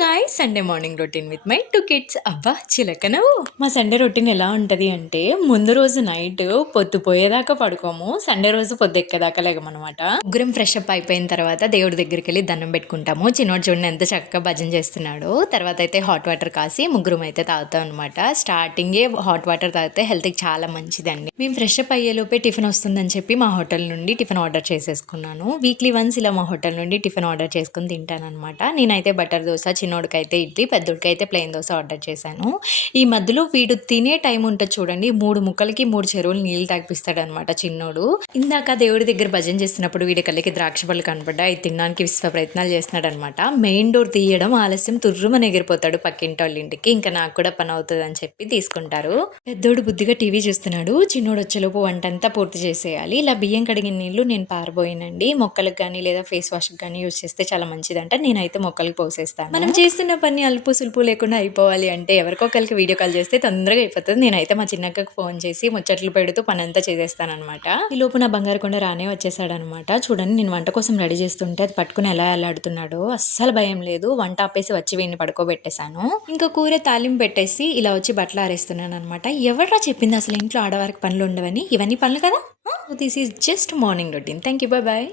Guys Sunday morning routine with my 2 kids. అబ్బా చిలకను. మా Sunday routine ఎలా ఉంటది అంటే ముందు రోజు నైట్ పొద్దు పోయేదాకా పడుకోము. సండే రోజు పొద్దు ఎక్కేదాకా లేగమనమాట. ముగ్గురం ఫ్రెష్ అప్ అయిపోయిన తర్వాత దేవుడి దగ్గరికి వెళ్ళి దండం పెట్టుకుంటాము. చిన్నోడు చూడండి ఎంత చక్కగా భజన చేస్తున్నాడు. తర్వాత అయితే హాట్ వాటర్ కాసి ముగ్గురం అయితే తాగుతాం అనమాట. స్టార్టింగే హాట్ వాటర్ తాగితే హెల్త్కి చాలా మంచిదండి. మేము ఫ్రెష్ అప్ అయ్యేలోపే టిఫిన్ వస్తుందని చెప్పి మా హోటల్ నుండి టిఫిన్ ఆర్డర్ చేసేసుకున్నాను. వీక్లీ వన్స్ ఇలా మా హోటల్ నుండి టిఫిన్ ఆర్డర్ చేసుకుని తింటాను అనమాట. నేనైతే బటర్ దోశ, చిన్నోడికైతే ఇడ్లీ, పెద్దోడికైతే ప్లెయిన్ దోశ ఆర్డర్ చేశాను. ఈ మధ్యలో వీడు తినే టైం ఉంటుంది చూడండి, 3 ముక్కలకి 3 చెరువులు నీళ్ళు తాగిపిస్తాడు అనమాట చిన్నోడు. ఇందాక దేవుడి దగ్గర భజన చేస్తున్నప్పుడు వీడి కళ్ళకి ద్రాక్ష పళ్ళు కనపడ్డాయి. అవి తినడానికి విశ్వ ప్రయత్నాలు చేస్తున్నాడు అనమాట. మెయిన్ డోర్ తీయడం ఆలస్యం, తుర్రుమని ఎగిరిపోతాడు పక్కింటి వాళ్ళ ఇంటికి. ఇంకా నాకు కూడా పని అవుతుంది అని చెప్పి తీసుకుంటారు. పెద్దోడు బుద్ధిగా టీవీ చూస్తున్నాడు. చిన్నోడు వచ్చేలోపు వంట అంతా పూర్తి చేసేయాలి. ఇలా బియ్యం కడిగిన నీళ్లు నేను పారబోయినండి. మొక్కలకు కానీ లేదా ఫేస్ వాష్కి కానీ యూజ్ చేస్తే చాలా మంచిదంట. నేనైతే మొక్కలకి పోసేస్తాను. మనం చేస్తున్న పని అలుపు సులుపు లేకుండా అయిపోవాలి అంటే ఎవరికొకరికి వీడియో కాల్ చేస్తే తొందరగా అయిపోతుంది. నేనైతే మా చిన్నక్కకు ఫోన్ చేసి ముచ్చట్లు పెడుతూ పని అంతా చేసేస్తానమాట. ఈ లోపు నా బంగారు కొండ రానే వచ్చేసాడనమాట. చూడండి నేను వంట కోసం రెడీ చేస్తుంటే అది పట్టుకుని ఎలా ఎలాడుతున్నాడో. అస్సలు భయం లేదు. వంట ఆపేసి వచ్చి వీడిని పడుకోబెట్టేశాను. ఇంకా కూర తాలింపు పెట్టేసి ఇలా వచ్చి బట్టలు ఆరేస్తున్నాను అనమాట. ఎవరా చెప్పింది అసలు ఇంట్లో ఆడవారికి పనులు ఉండవని? ఇవన్నీ పనులు కదా. This is just morning routine. Thank you, bye bye.